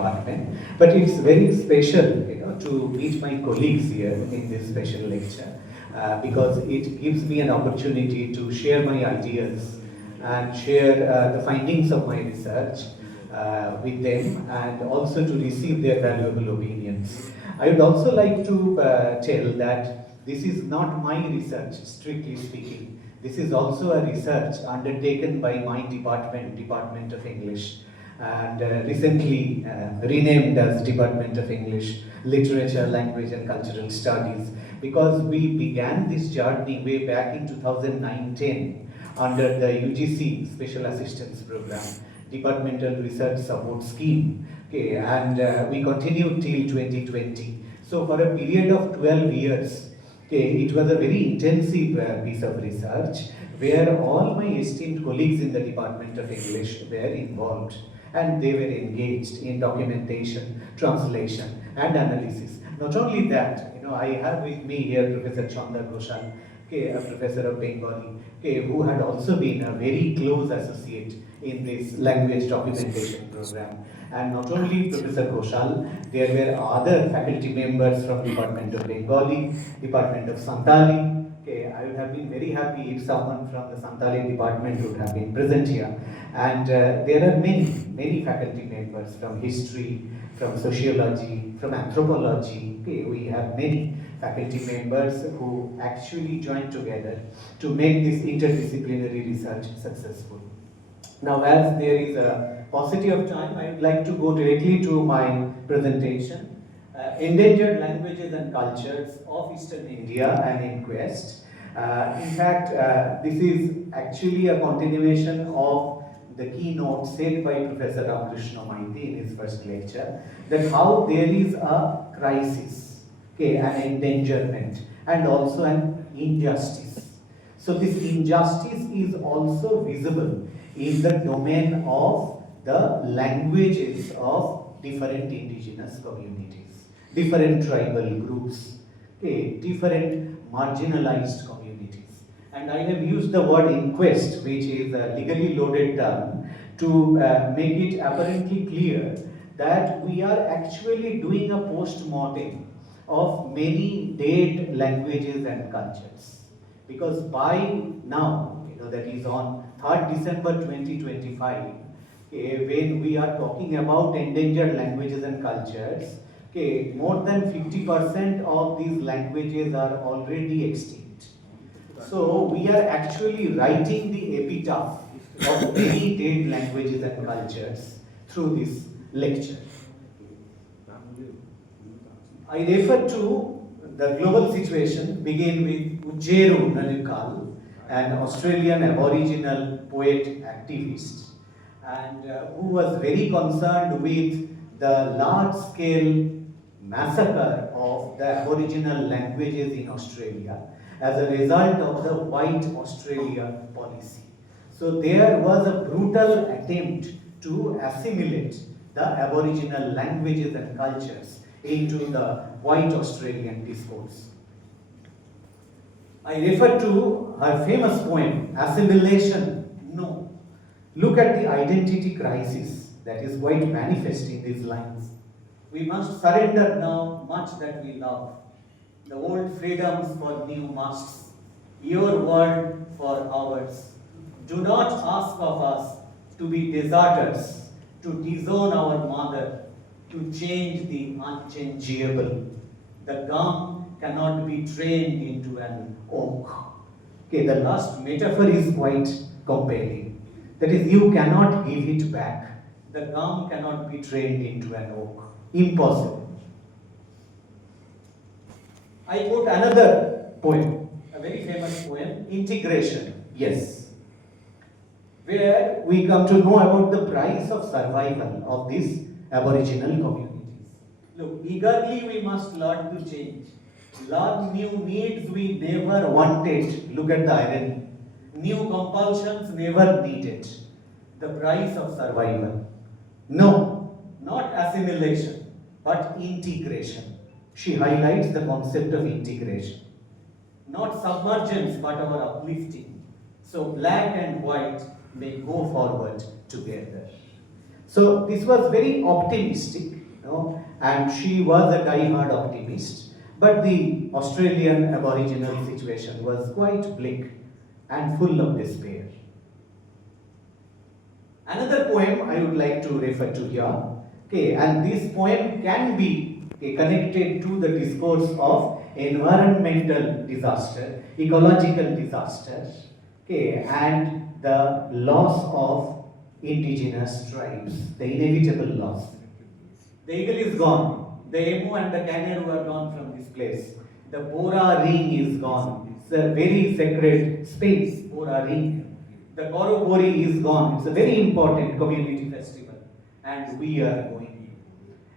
department. But it's very special, to meet my colleagues here in this special lecture, because it gives me an opportunity to share my ideas and share the findings of my research with them, and also to receive their valuable opinions. I would also like to tell that this is not my research, strictly speaking. This is also a research undertaken by my department, Department of English, and recently renamed as Department of English, Literature, Language and Cultural Studies, because we began this journey way back in 2019 under the UGC Special Assistance Program, Departmental Research Support Scheme, okay, and we continued till 2020. So for a period of 12 years, okay, it was a very intensive piece of research where all my esteemed colleagues in the Department of English were involved, and they were engaged in documentation, translation and analysis. Not only that, I have with me here Professor Chandra Ghoshal, okay, a professor of Bengali, okay, who had also been a very close associate in this language documentation program. And not only Professor Ghoshal, there were other faculty members from Department of Bengali, Department of Santali. Okay, I would have been very happy if someone from the Santali department would have been present here. And there are many faculty members from history, from sociology, from anthropology. Okay, we have many faculty members who actually joined together to make this interdisciplinary research successful. Now, as there is a paucity of time, I would like to go directly to my presentation. Endangered Languages and Cultures of Eastern India, an Inquest. In fact, this is actually a continuation of the keynote said by Professor Ramakrishna Maiti in his first lecture, that how there is a crisis, okay, an endangerment, and also an injustice. So this injustice is also visible in the domain of the languages of different indigenous communities, different tribal groups, okay, different marginalized communities. And I have used the word inquest, which is a legally loaded term, to make it apparently clear that we are actually doing a post-mortem of many dead languages and cultures. Because by now, that is on 3rd December 2025, okay, when we are talking about endangered languages and cultures, okay, more than 50% of these languages are already extinct. So we are actually writing the epitaph of many dead languages and cultures through this lecture. I refer to the global situation, begin with Ujeru Nalikal, an Australian Aboriginal poet activist, and who was very concerned with the large-scale massacre of the Aboriginal languages in Australia as a result of the White Australia policy. So there was a brutal attempt to assimilate the Aboriginal languages and cultures into the White Australian discourse. I refer to her famous poem, Assimilation, No. Look at the identity crisis that is quite manifest in these lines. We must surrender now much that we love. The old freedoms for new musts. Your world for ours. Do not ask of us to be deserters, to disown our mother, to change the unchangeable. The gum cannot be trained into an oak. Okay, the last metaphor is quite compelling. That is, you cannot give it back. The gum cannot be trained into an oak. Impossible. I quote another poem, a very famous poem, Integration. Yes. Where we come to know about the price of survival of these Aboriginal communities. Look, eagerly we must learn to change. Learn new needs we never wanted. Look at the irony. New compulsions never needed. The price of survival. No, not assimilation, but integration. She highlights the concept of integration. Not submergence, but our uplifting. So black and white may go forward together. So this was very optimistic, and she was a die-hard optimist. But the Australian Aboriginal situation was quite bleak and full of despair. Another poem I would like to refer to here, okay, and this poem can be connected to the discourse of environmental disaster, ecological disaster, okay, and the loss of indigenous tribes, the inevitable loss. The eagle is gone, the emu and the kangaroo are gone from this place. The Bora ring is gone. It's a very sacred space, Bora ring. The Korobori is gone. It's a very important community festival. And we are going.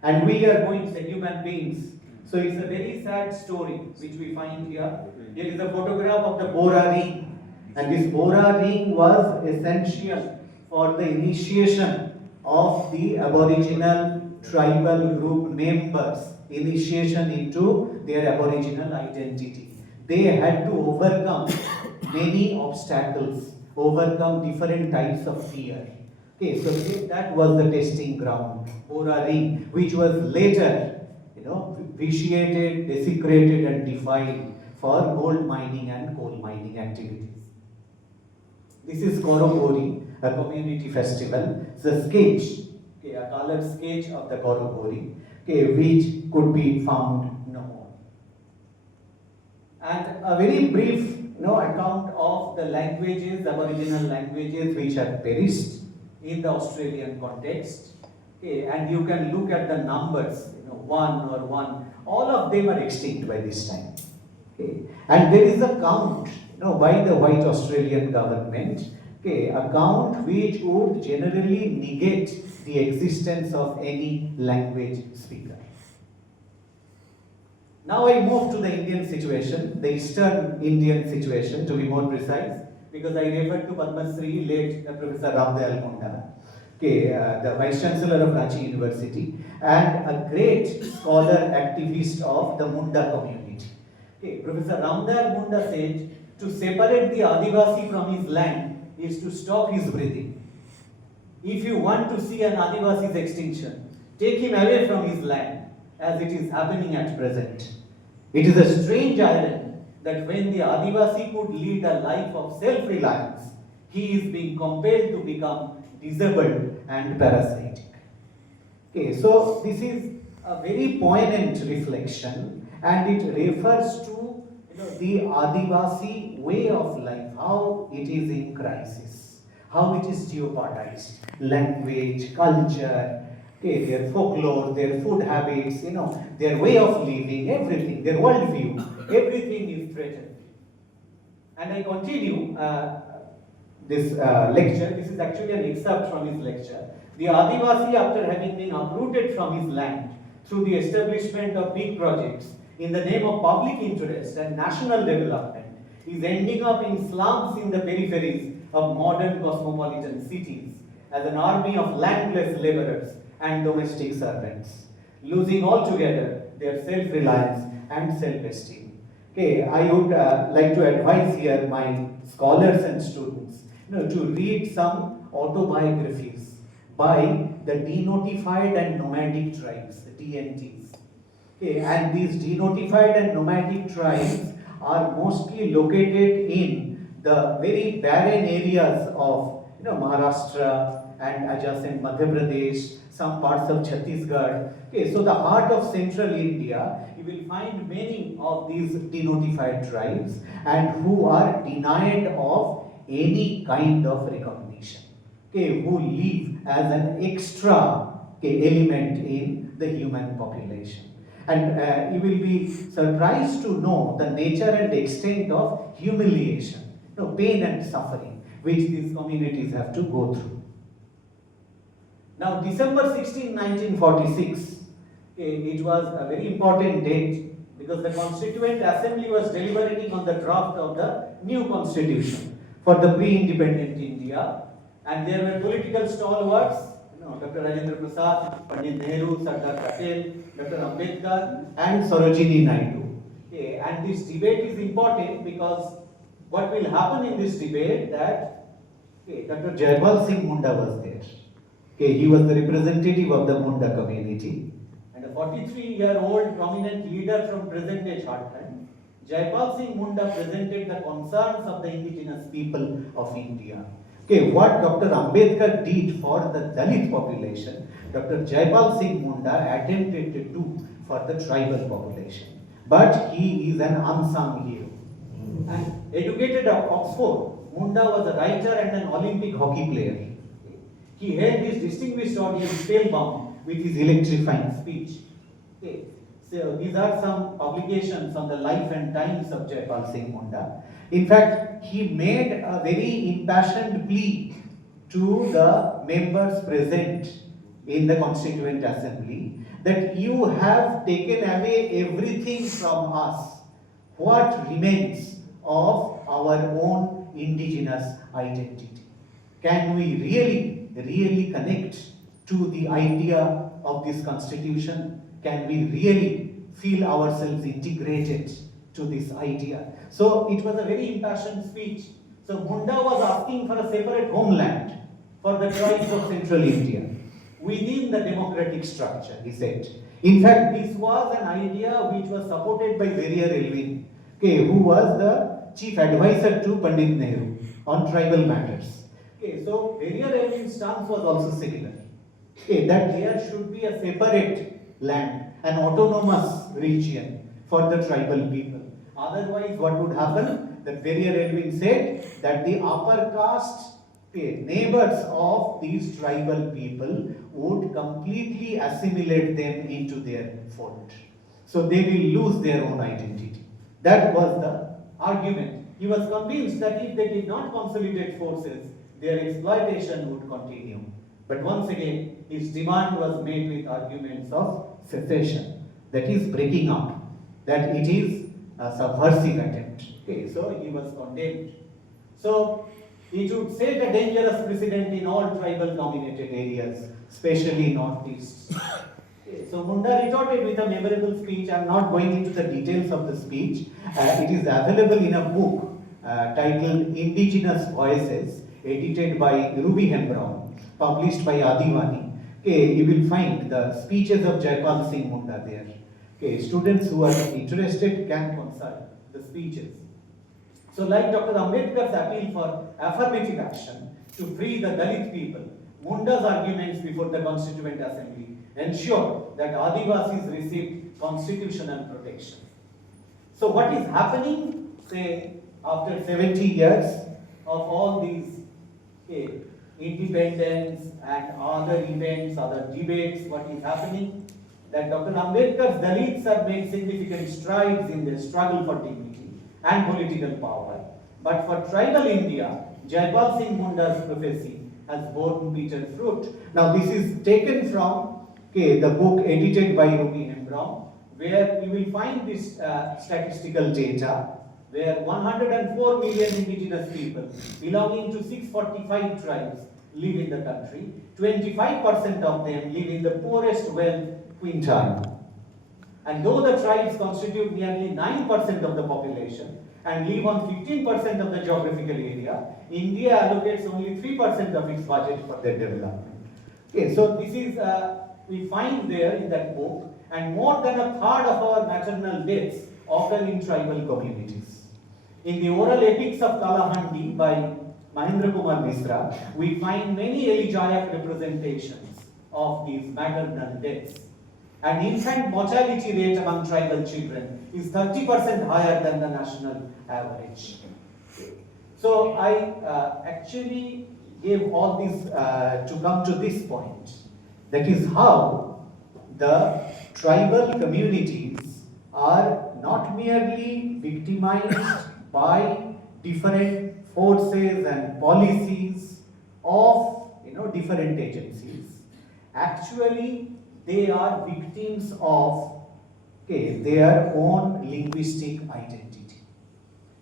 And we are going, the human beings. So it's a very sad story which we find here. Here is a photograph of the Bora ring. And this Bora ring was essential for the initiation of the Aboriginal tribal group members, initiation into their Aboriginal identity. They had to overcome many obstacles, overcome different types of fear. Okay, so that was the testing ground, Bora ring, which was later, vitiated, desecrated, and defiled for gold mining and coal mining activities. This is Korobori, a community festival. It's a sketch, okay, a colored sketch of the Korobori, okay, which could be found no more. And a very brief account of the languages, Aboriginal languages which have perished in the Australian context. Okay, and you can look at the numbers, one, all of them are extinct by this time. Okay, and there is a count, by the white Australian government, okay, a count which would generally negate the existence of any language speaker. Now I move to the Indian situation, the Eastern Indian situation to be more precise, because I referred to Padma Shri, late Professor Ramdayal Munda, okay, the Vice Chancellor of Ranchi University, and a great scholar activist of the Munda community. Okay, Professor Ramdayal Munda said, to separate the Adivasi from his land is to stop his breathing. If you want to see an Adivasi's extinction, take him away from his land, as it is happening at present. It is a strange irony that when the Adivasi could lead a life of self-reliance, he is being compelled to become disabled and parasitic. Okay, so this is a very poignant reflection, and it refers to the Adivasi way of life, how it is in crisis, how it is jeopardized, language, culture, okay, their folklore, their food habits, their way of living, everything, their worldview, everything is threatened. And I continue this lecture. This is actually an excerpt from his lecture. The Adivasi, after having been uprooted from his land through the establishment of big projects in the name of public interest and national development, is ending up in slums in the peripheries of modern cosmopolitan cities as an army of landless laborers and domestic servants, losing altogether their self-reliance and self-esteem. Okay, I would like to advise here my scholars and students, to read some autobiographies by the denotified and nomadic tribes, the DNTs. Okay, and these denotified and nomadic tribes are mostly located in the very barren areas of Maharashtra and adjacent Madhya Pradesh, some parts of Chhattisgarh. Okay, so the heart of central India, you will find many of these denotified tribes and who are denied of any kind of recognition. Okay, who live as an extra element in the human population. And you will be surprised to know the nature and extent of humiliation, pain and suffering which these communities have to go through. Now, December 16, 1946, it was a very important date because the Constituent Assembly was deliberating on the draft of the new constitution for the pre-independent India, and there were political stalwarts, Dr. Rajendra Prasad, Pandit Nehru, Sardar Patel, Dr. Ambedkar, and Sarojini Naidu. Okay, and this debate is important because what will happen in this debate that Dr. Jaipal Singh Munda was there. Okay, he was the representative of the Munda community. And a 43-year-old prominent leader from present-day Jharkhand, Jaipal Singh Munda presented the concerns of the indigenous people of India. Okay, what Dr. Ambedkar did for the Dalit population, Dr. Jaipal Singh Munda attempted to do for the tribal population. But he is an unsung hero. And educated at Oxford, Munda was a writer and an Olympic hockey player. He held his distinguished audience spellbound with his electrifying speech. Okay. So these are some publications on the life and times of Jaipal Singh Munda. In fact, he made a very impassioned plea to the members present in the Constituent Assembly that you have taken away everything from us. What remains of our own indigenous identity? Can we really connect to the idea of this constitution? Can we really feel ourselves integrated to this idea? So it was a very impassioned speech. So Munda was asking for a separate homeland for the tribes of central India within the democratic structure, he said. In fact, this was an idea which was supported by Verrier Elwin, okay, who was the chief advisor to Pandit Nehru on tribal matters. Okay, so Verrier Elwin's stance was also similar. Okay, that there should be a separate land, an autonomous region for the tribal people. Otherwise, what would happen? That Verrier Elwin said that the upper caste neighbors of these tribal people would completely assimilate them into their fold. So they will lose their own identity. That was the argument. He was convinced that if they did not consolidate forces, their exploitation would continue. But once again, his demand was made with arguments of secession, that is breaking up, that it is a subversive attempt. Okay, so he was condemned. So it would set a dangerous precedent in all tribal dominated areas, especially northeast. Okay, so Munda retorted with a memorable speech. I am not going into the details of the speech. It is available in a book titled Indigenous Voices, edited by Ruby Hembrown, published by Adivani. Okay, you will find the speeches of Jaipal Singh Munda there. Okay, students who are interested can consult the speeches. So like Dr. Ambedkar's appeal for affirmative action to free the Dalit people, Munda's arguments before the Constituent Assembly ensure that Adivasis received constitutional protection. So what is happening, say, after 70 years of all these independence and other events, other debates, what is happening? That Dr. Ambedkar's Dalits have made significant strides in their struggle for dignity and political power. But for tribal India, Jaipal Singh Munda's prophecy has borne bitter fruit. Now this is taken from the book edited by Ruby Hembrown, where you will find this statistical data, where 104 million indigenous people belonging to 645 tribes live in the country. 25% of them live in the poorest wealth quintile. And though the tribes constitute nearly 9% of the population and live on 15% of the geographical area, India allocates only 3% of its budget for their development. Okay, so this is, we find there in that book, and more than a third of our maternal deaths occur in tribal communities. In the oral epics of Kalahandi by Mahendra Kumar Misra, we find many elegiac representations of these maternal deaths. And infant mortality rate among tribal children is 30% higher than the national average. So I actually gave all this to come to this point. That is how the tribal communities are not merely victimized by different forces and policies of different agencies. Actually, they are victims of their own linguistic identity.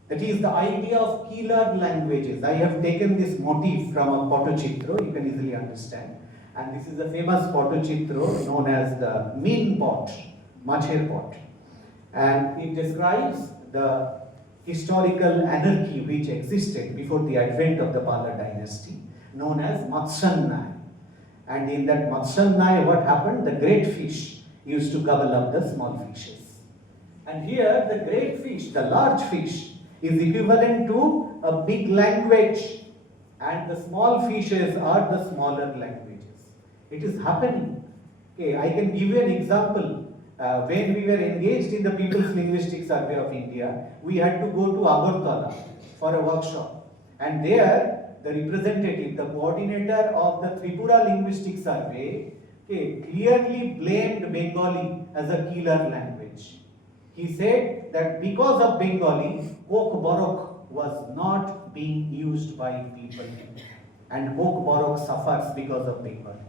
That is the idea of killer languages. I have taken this motif from a Pottochitro, you can easily understand. And this is a famous Pottochitro known as the Min pot, Macher pot. And it describes the historical anarchy which existed before the advent of the Pala dynasty, known as Matsanna. And in that Matsanaya, what happened? The great fish used to gobble up the small fishes. And here, the great fish, the large fish, is equivalent to a big language, and the small fishes are the smaller languages. It is happening. Okay, I can give you an example. When we were engaged in the People's Linguistic Survey of India, we had to go to Agartala for a workshop. And there, the representative, the coordinator of the Tripura Linguistic Survey, okay, clearly blamed Bengali as a killer language. He said that because of Bengali, Hok Borok was not being used by people. And Hok Borok suffers because of Bengali.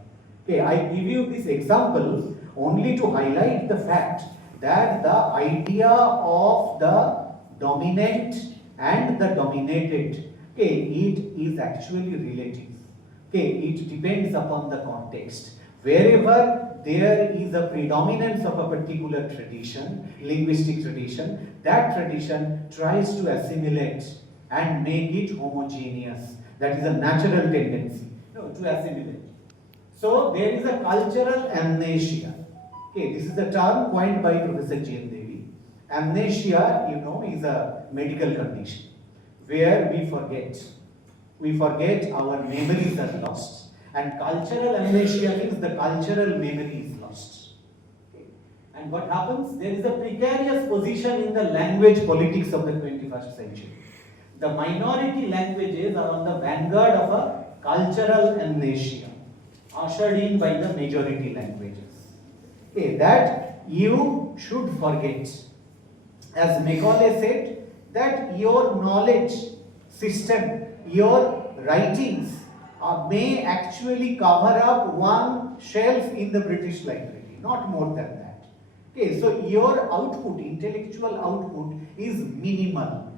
Okay, I give you this example only to highlight the fact that the idea of the dominant and the dominated, okay, it is actually relative. Okay, it depends upon the context. Wherever there is a predominance of a particular tradition, linguistic tradition, that tradition tries to assimilate and make it homogeneous. That is a natural tendency, to assimilate. So there is a cultural amnesia. Okay, this is a term coined by Professor Jain Devi. Amnesia, is a medical condition where we forget. We forget, our memories are lost. And cultural amnesia means the cultural memory is lost. Okay. And what happens? There is a precarious position in the language politics of the 21st century. The minority languages are on the vanguard of a cultural amnesia, ushered in by the majority languages. Okay, that you should forget. As Macaulay said, that your knowledge system, your writings may actually cover up one shelf in the British Library, not more than that. Okay, so your output, intellectual output is minimal.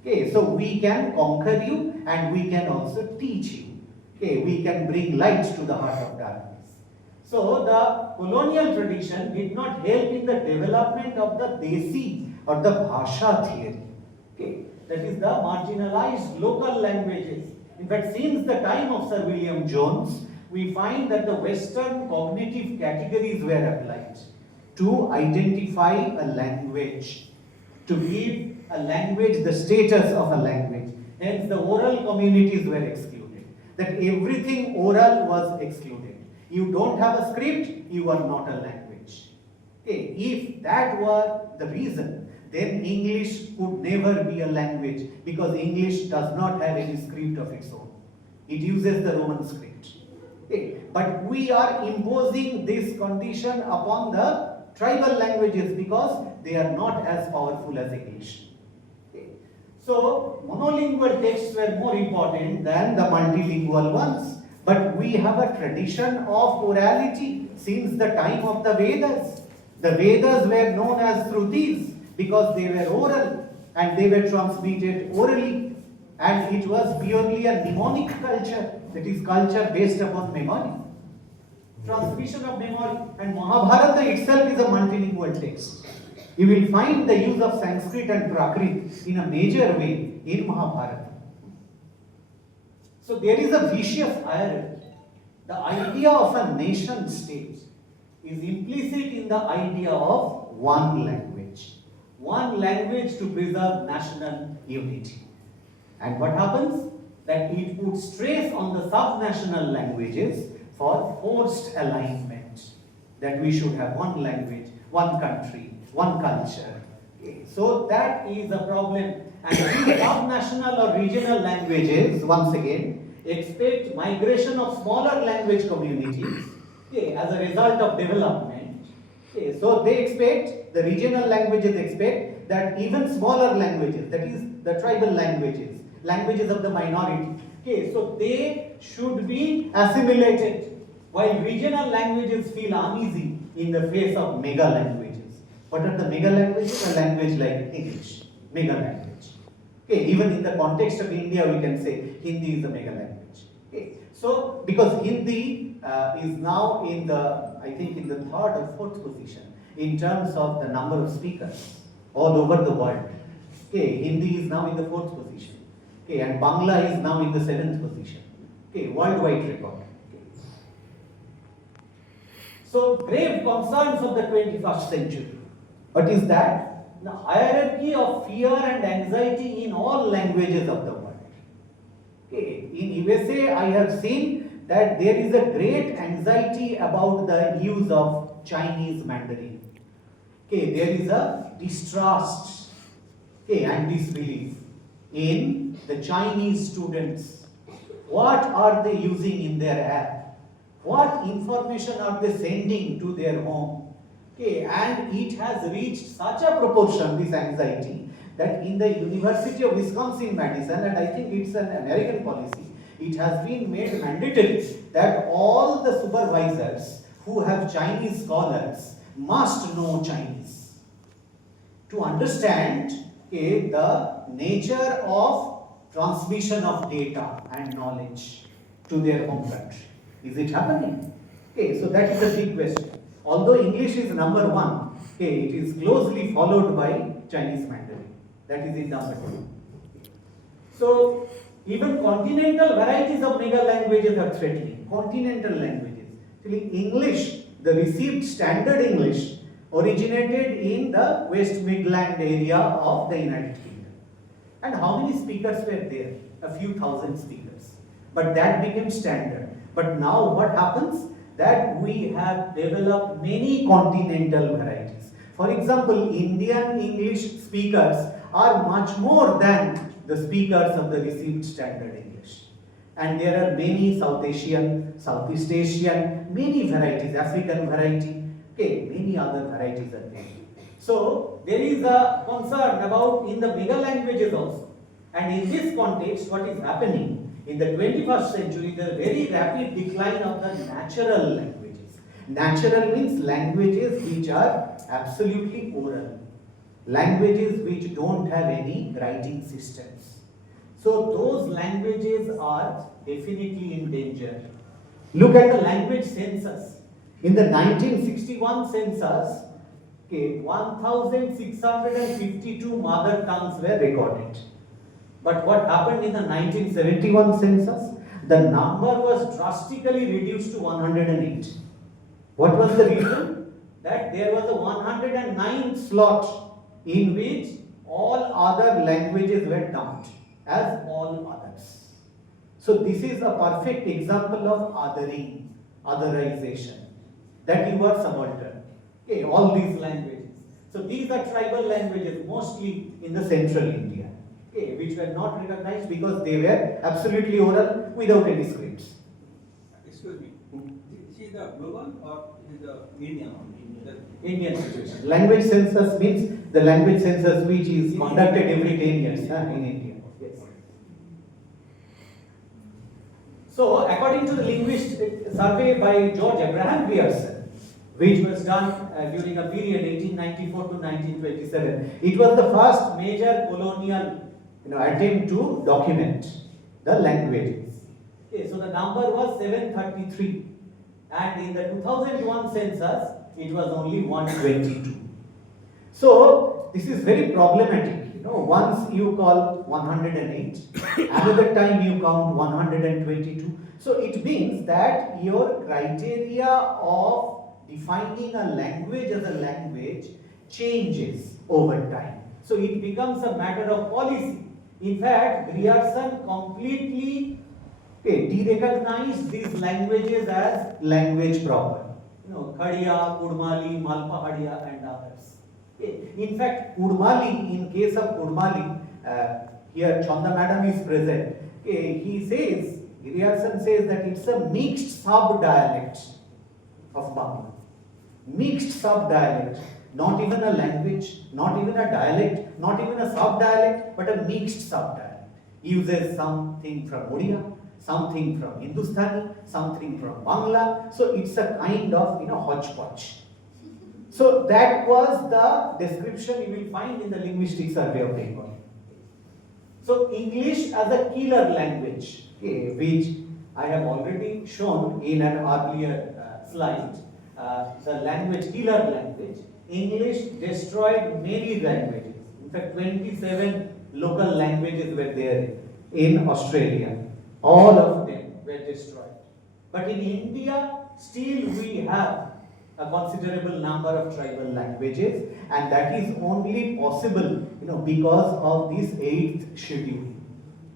Okay, so we can conquer you and we can also teach you. Okay, we can bring light to the heart of darkness. So the colonial tradition did not help in the development of the Desi or the Bhasha theory. Okay, that is the marginalized local languages. In fact, since the time of Sir William Jones, we find that the Western cognitive categories were applied to identify a language, to give a language the status of a language. Hence, the oral communities were excluded. That everything oral was excluded. You don't have a script, you are not a language. Okay, if that were the reason, then English could never be a language, because English does not have any script of its own. It uses the Roman script. Okay, but we are imposing this condition upon the tribal languages because they are not as powerful as English. Okay. So monolingual texts were more important than the multilingual ones. But we have a tradition of orality since the time of the Vedas. The Vedas were known as Shrutis because they were oral and they were transmitted orally. And it was purely a mnemonic culture, that is culture based upon memory. Transmission of memory. And Mahabharata itself is a multilingual text. You will find the use of Sanskrit and Prakrit in a major way in Mahabharata. So there is a vicious irony. The idea of a nation state is implicit in the idea of one language. One language to preserve national unity. And what happens? That it puts stress on the subnational languages for forced alignment. That we should have one language, one country, one culture. Okay. So that is the problem. And these subnational or regional languages, once again, expect migration of smaller language communities, okay, as a result of development. Okay, so they expect, the regional languages expect that even smaller languages, that is the tribal languages, languages of the minority, okay, so they should be assimilated, while regional languages feel uneasy in the face of mega languages. What are the mega languages? A language like English, mega language. Okay, even in the context of India, we can say Hindi is a mega language. Okay, so because Hindi is now in the, I think, in the third or fourth position in terms of the number of speakers all over the world. Okay, Hindi is now in the fourth position. Okay, and Bangla is now in the seventh position. Okay, worldwide record. Okay. So grave concerns of the 21st century. What is that? The hierarchy of fear and anxiety in all languages of the world. Okay. In USA, I have seen that there is a great anxiety about the use of Chinese Mandarin. Okay, there is a distrust, okay, and disbelief in the Chinese students. What are they using in their app? What information are they sending to their home? Okay, and it has reached such a proportion, this anxiety, that in the University of Wisconsin-Madison, and I think it's an American policy, it has been made mandatory that all the supervisors who have Chinese scholars must know Chinese to understand, okay, the nature of transmission of data and knowledge to their home country. Is it happening? Okay, so that is a big question. Although English is number one, okay, it is closely followed by Chinese Mandarin. That is in number two. So even continental varieties of mega languages are threatening. Continental languages. Actually, English, the received standard English, originated in the West Midland area of the United Kingdom. And how many speakers were there? A few thousand speakers. But that became standard. But now what happens? That we have developed many continental varieties. For example, Indian English speakers are much more than the speakers of the received standard English. And there are many South Asian, Southeast Asian, many varieties, African variety, okay, many other varieties are there. So there is a concern about in the mega languages also. And in this context, what is happening in the 21st century, the very rapid decline of the natural languages. Natural means languages which are absolutely oral. Languages which don't have any writing systems. So those languages are definitely in danger. Look at the language census. In the 1961 census, okay, 1,652 mother tongues were recorded. But what happened in the 1971 census? The number was drastically reduced to 108. What was the reason? That there was a 109 slot in which all other languages were dumped as all others. So this is a perfect example of othering, otherization, that you are subaltern. Okay, all these languages. So these are tribal languages, mostly in the central India, okay, which were not recognized because they were absolutely oral without any scripts. Excuse me. Is the global or is the Indian? Indian situation. Language census means the language census which is conducted every 10 years in India. Yes. So, according to the linguistic survey by George Abraham Grierson, which was done during a period 1894 to 1927, it was the first major colonial attempt to document the languages. Okay, so the number was 733, and in the 2001 census, it was only 122. So this is very problematic. Once you call 108, another time you count 122. So it means that your criteria of defining a language as a language changes over time. So it becomes a matter of policy. In fact, Grierson completely de-recognized these languages as language proper. Khadiya, Kudmali, Malpahadia and others. In fact, Kudmali, in case of Kudmali, here Chanda madam is present. He says, Grierson says that it's a mixed sub-dialect of Bangla. Mixed sub-dialect, not even a language, not even a dialect, not even a sub-dialect, but a mixed sub-dialect. Uses something from Odia, something from Hindustani, something from Bangla. So it's a kind of hodgepodge. So that was the description you will find in the linguistic survey of Bengal. So English as a killer language, which I have already shown in an earlier slide, the language, killer language. English destroyed many languages. In fact, 27 local languages were there in Australia. All of them were destroyed. But in India, still we have a considerable number of tribal languages, and that is only possible, because of this 8th schedule.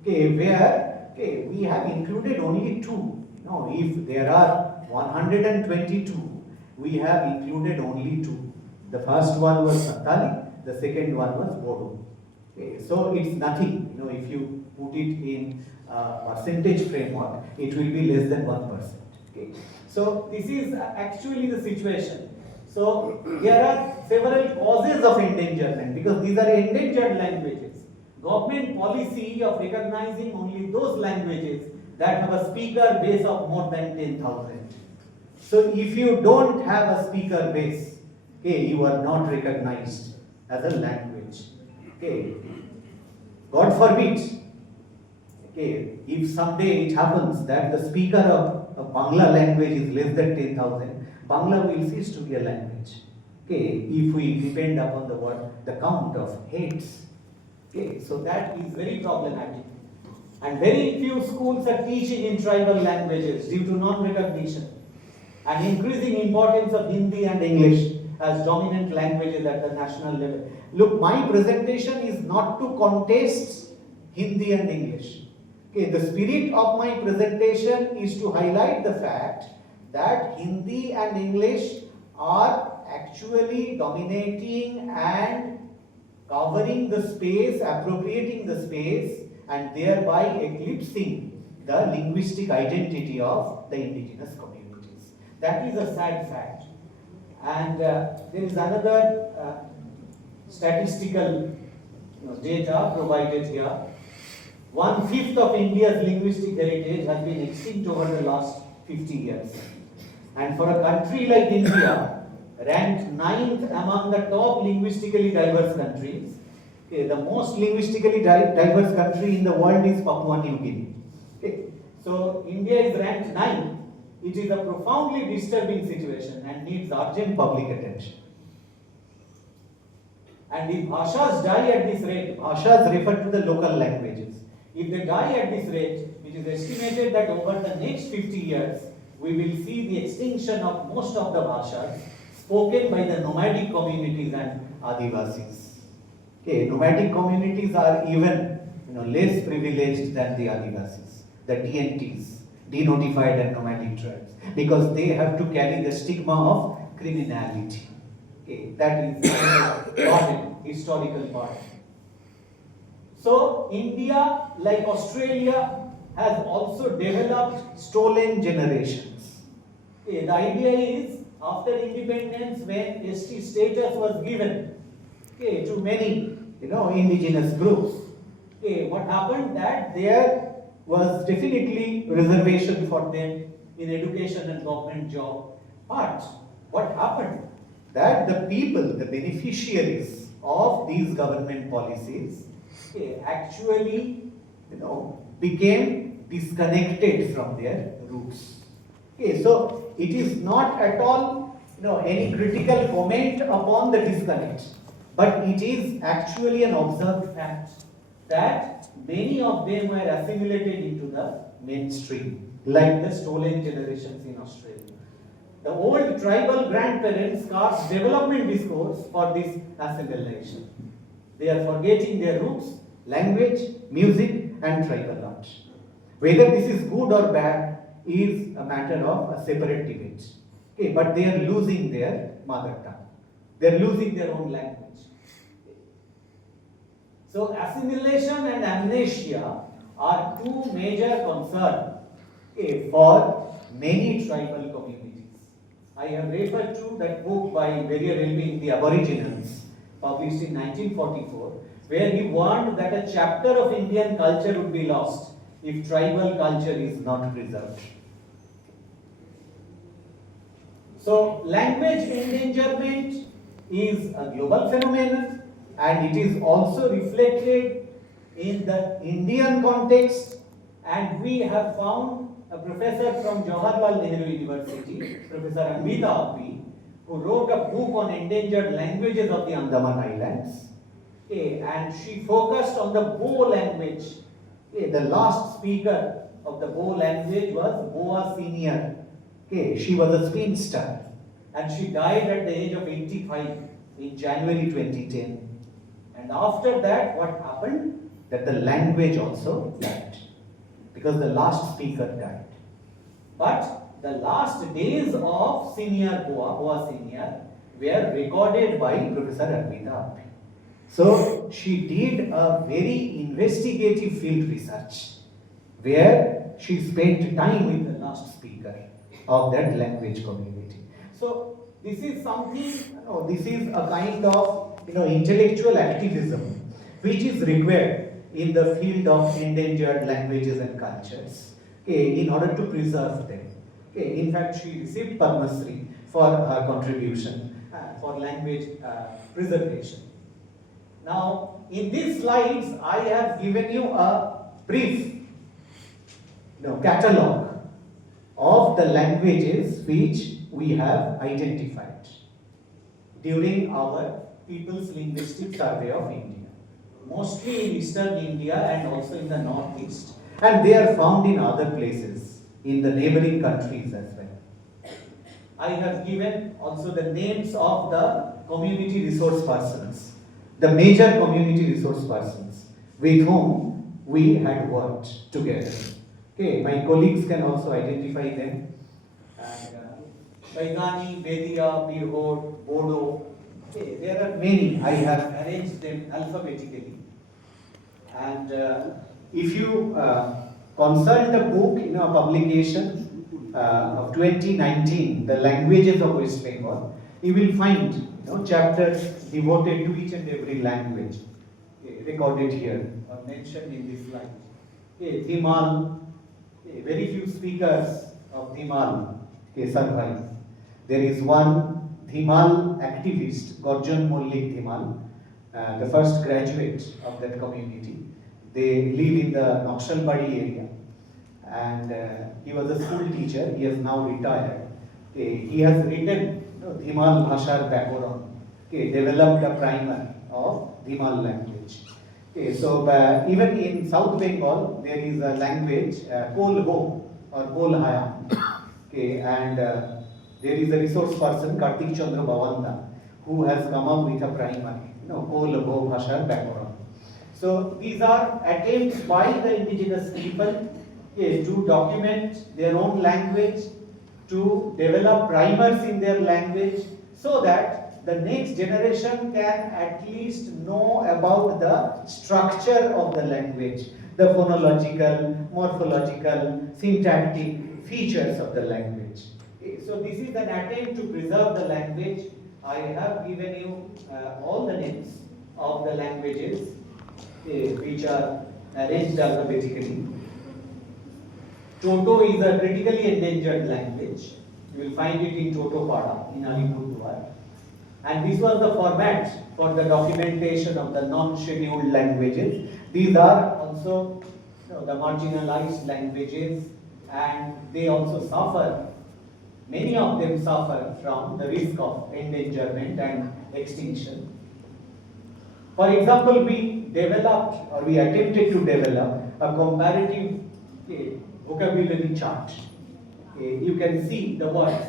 Okay, where we have included only two. If there are 122, we have included only two. The first one was Santali, the second one was Bodo. Okay, so it's nothing. If you put it in percentage framework, it will be less than 1%. Okay. So this is actually the situation. So there are several causes of endangerment because these are endangered languages. Government policy of recognizing only those languages that have a speaker base of more than 10,000. So if you don't have a speaker base, you are not recognized as a language. God forbid, if someday it happens that the speaker of a Bangla language is less than 10,000, Bangla will cease to be a language. If we depend upon the count of heads. So that is very problematic. And very few schools are teaching in tribal languages due to non-recognition and increasing importance of Hindi and English as dominant languages at the national level. Look, my presentation is not to contest Hindi and English. The spirit of my presentation is to highlight the fact that Hindi and English are actually dominating and covering the space, appropriating the space, and thereby eclipsing the linguistic identity of the indigenous communities. That is a sad fact. And there is another statistical data provided here. 1/5 of India's linguistic heritage has been extinct over the last 50 years. And for a country like India, ranked 9th among the top linguistically diverse countries, the most linguistically diverse country in the world is Papua New Guinea. So India is ranked 9th. It is a profoundly disturbing situation and needs urgent public attention. And if bhashas die at this rate, bhashas refer to the local languages. If they die at this rate, it is estimated that over the next 50 years, we will see the extinction of most of the bhashas spoken by the nomadic communities and Adivasis. Nomadic communities are even less privileged than the Adivasis, the DNTs, denotified and nomadic tribes, because they have to carry the stigma of criminality. That is important, historical part. So India, like Australia, has also developed stolen generations. The idea is, after independence, when ST status was given to many indigenous groups, what happened that there was definitely reservation for them in education and government job. But what happened that the people, the beneficiaries of these government policies, actually became disconnected from their roots. So it is not at all any critical comment upon the disconnect, but it is actually an observed fact that many of them were assimilated into the mainstream, like the stolen generations in Australia. The old tribal grandparents cast development discourse for this assimilation. They are forgetting their roots, language, music, and tribal art. Whether this is good or bad is a matter of a separate debate. But they are losing their mother tongue. They are losing their own language. So assimilation and amnesia are two major concerns for many tribal communities. I have referred to that book by Barrier Elving, The Aboriginals, published in 1944, where he warned that a chapter of Indian culture would be lost if tribal culture is not preserved. So language endangerment is a global phenomenon, and it is also reflected in the Indian context, and we have found a professor from Jawaharlal Nehru University, Professor Anvita Appi, who wrote a book on endangered languages of the Andaman Islands, and she focused on the Bo language. The last speaker of the Bo language was Boa Senior. She was a spinster. and she died at the age of 85 in January 2010. And after that, what happened? That the language also died, because the last speaker died. But the last days of senior Boa senior were recorded by Professor Arpita Appi. So she did a very investigative field research where she spent time with the last speaker of that language community. So this is something, This is a kind of intellectual activism which is required in the field of endangered languages and cultures, in order to preserve them. In fact, she received Padma Shri for her contribution for language preservation. now in these slides I have given you a brief Catalogue of the languages which we have identified during our People's Linguistic Survey of India, mostly in eastern India and also in the northeast. and they are found in other places in the neighboring countries as well. I have given also the names of the Community resource persons, the major community resource persons with whom we had worked together. My colleagues can also identify them. Baigani, Bedia, Birhot, Bodo. There are many. I have Arranged them alphabetically. And if you consult the book in a publication of 2019, The Languages of West Bengal, you will find chapters devoted to each and every language recorded here or mentioned in this slide. Dhimal, very few speakers of Dhimal survive. There is one Dhimal activist, Gorjan Mollik Dhimal, the first graduate of that community. They live in the Naxalbari area, and he was a school teacher. He has now retired. He has written Dhimal Bhashar Byakoran, developed a primer of Dhimal language. So even in South Bengal, there is a language, Kolho or Kolhaya, and there is a resource person, Kartik Chandra Bhavanda, who has come up with a primer, Kolho Bhashar Byakoran. So these are attempts by the indigenous people to document their own language, to develop primers in their language, so that the next generation can at least know about the structure of the language, the phonological, morphological, syntactic features of the language. So this is an attempt to preserve the language. I have given you all the names of the languages which are arranged alphabetically. Toto is a critically endangered language. You will find it in Totopada in Alipurduar. And this was the format for the documentation of the non-scheduled languages. These are also the marginalized languages, and they also suffer, many of them suffer from the risk of endangerment and extinction. For example, we developed or we attempted to develop a comparative vocabulary chart. You can see the words.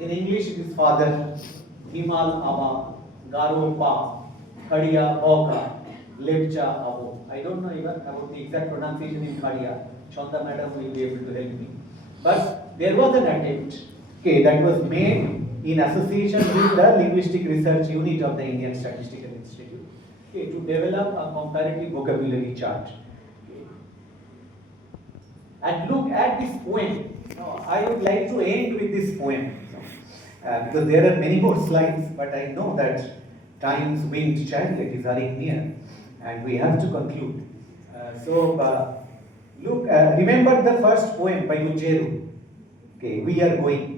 In English it is father, Dhimal Aba, Garo Pa, Khadiya Oka, Lepcha Abo. I don't know even about the exact pronunciation in Khadiya. Chanda madam will be able to help me. But there was an attempt That was made in association with the Linguistic Research Unit of the Indian Statistical Institute to develop a comparative vocabulary chart. And look at this poem. I would like to end with this poem. Because there are many more slides, but I know that time's winged chariot is hurrying near, and we have to conclude. Remember the first poem by Ujeru. We are going.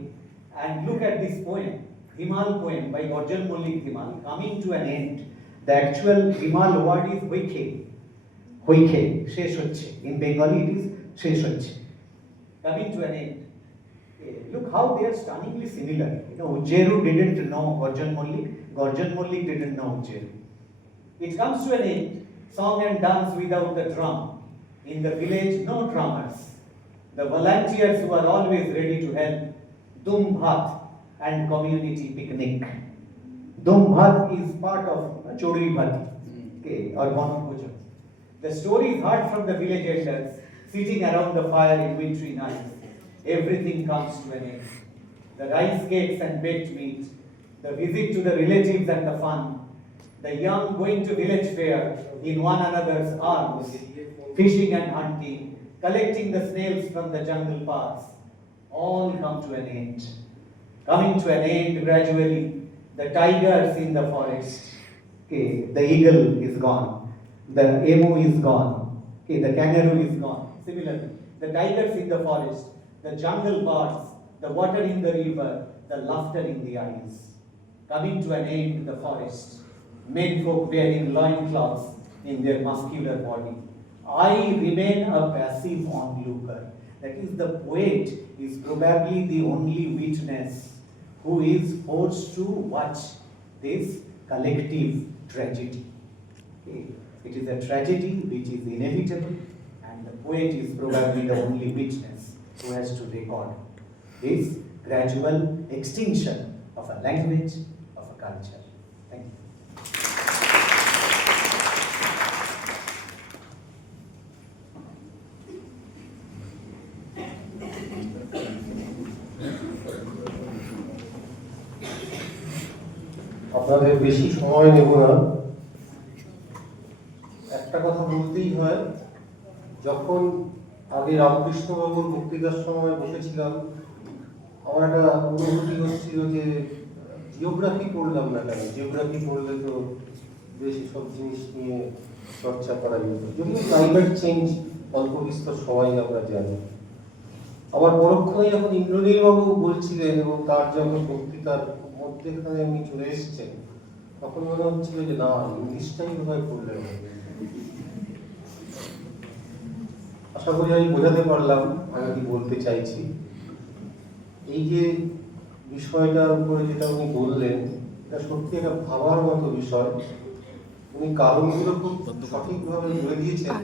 And look at this poem, Dhimal poem by Gorjan Mollik Dhimal, coming to an end. The actual Dhimal word is Hoike. Hoike, Sheshoche. In Bengali it is Sheshoche. Coming to an end. Look how they are stunningly similar. Ujeru didn't know Gorjan Mollik didn't know Ujeru. It comes to an end, song and dance without the drum. In the village, no drummers. The volunteers who are always ready to help, Dum Bhat, and community picnic. Dum Bhat is part of Chodri Bhat, okay, or Bonam Puja. The story is heard from the village elders sitting around the fire in wintry nights. Everything comes to an end. The rice cakes and baked meat, the visit to the relatives and the fun, the young going to village fair in one another's arms, fishing and hunting, collecting the snails from the jungle paths, all come to an end. Coming to an end gradually, the tigers in the forest, okay, the eagle is gone, the emu is gone, okay, the kangaroo is gone. Similarly, the tigers in the forest, the jungle birds, the water in the river, the laughter in the eyes. Coming to an end the forest, men folk wearing loincloths in their muscular body. I remain a passive onlooker. That is, the poet is probably the only witness who is forced to watch this collective tragedy. Okay. It is a tragedy which is inevitable, and the poet is probably the only witness who has to record this gradual extinction of a language, of a culture. Thank you. আপনাদের বেশি সময় নেব না, একটা কথা বলতেই হয়। যখন আগে রামকৃষ্ণবাবুর বক্তৃতার সময় বসেছিলাম, আমার একটা অনুভূতি হচ্ছিল যে জিওগ্রাফি পড়লাম না কেন, জিওগ্রাফি পড়লে তো বেশ সব জিনিস নিয়ে চর্চা করা যেত। যদিও ক্লাইমেট চেঞ্জ অল্প বিস্তর সবাই আমরা জানি। আবার পরক্ষণে যখন ইন্দ্রনীল বাবু বলছিলেন এবং তার যখন বক্তৃতার মধ্যেখানে উনি চলে এসেছেন, তখন মনে হচ্ছিল যে না, ইংলিশটাই বোধহয় পড়লে হবে। আশা করি আমি বোঝাতে পারলাম আমি কি বলতে চাইছি। এই যে বিষয়টার উপরে যেটা উনি বললেন, এটা সত্যি একটা ভাবার মতো বিষয়। উনি কারণগুলো খুব সঠিকভাবে বলে দিয়েছেন।